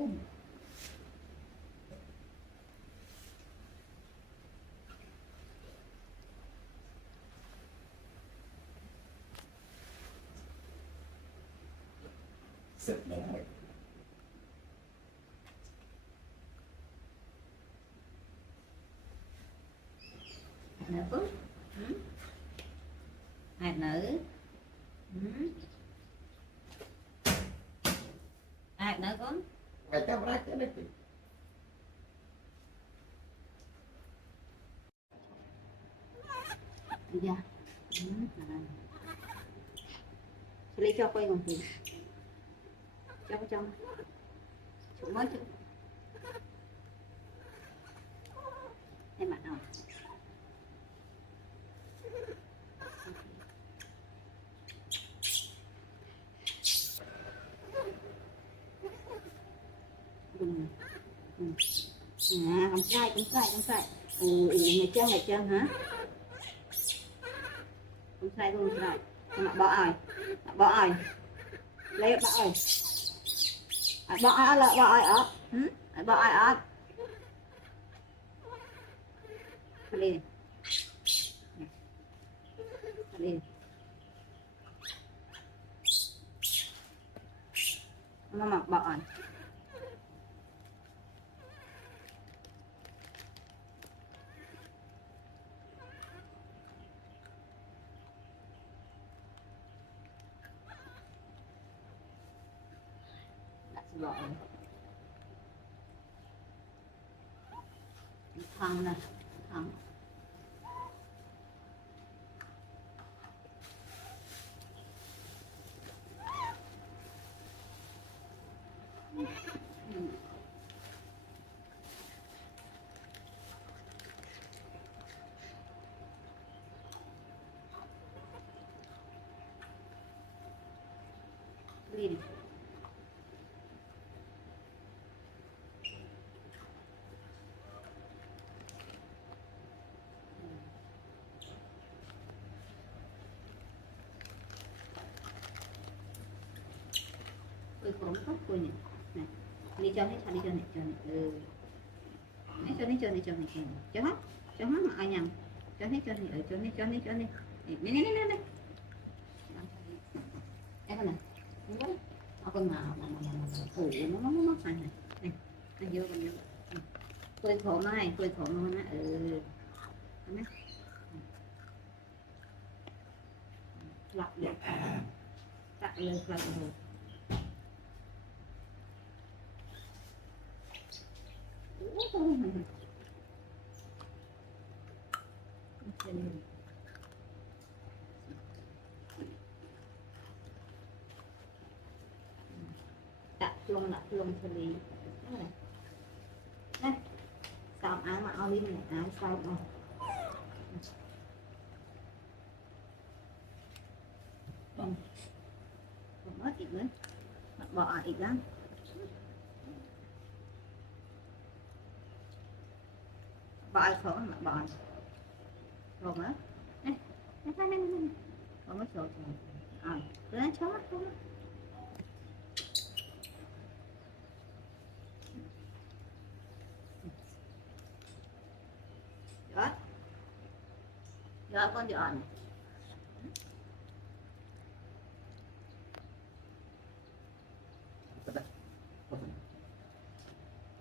Sực nữa rồi. Nữ Phước. Hạt nữ. Hạt nữ con. Mày tao ra cái đấy. Đi ra. Lấy cho quay còn gì. Cho trong. Chúng mới chứ. Em bạn nào. Con trai. Mày chân hả? Con trai. Con bỏ ơi. Lấy bỏ ơi. Bỏ ơi là bỏ ơi ở. Bỏ ơi ở. Đi. Đi. Mama bỏ ơi. Gọi thằng này thằng đi tôi khổ khóc tôi nhỉ này đi cho hết đi cho này cho hết mà ai nhầm cho hết cho này cho này này em con này con nào mà ủ nó xanh này này vô tôi khổ nó này tôi khổ nó lọc được tạo lên rồi đặt luôn xử lý này xong áo mà ao đi này áo sau rồi còn mất ít nữa bỏ ít lắm bỏ khổ mà bỏ rồi mất này bỏ mất rồi lên chó mắt luôn rồi con dọn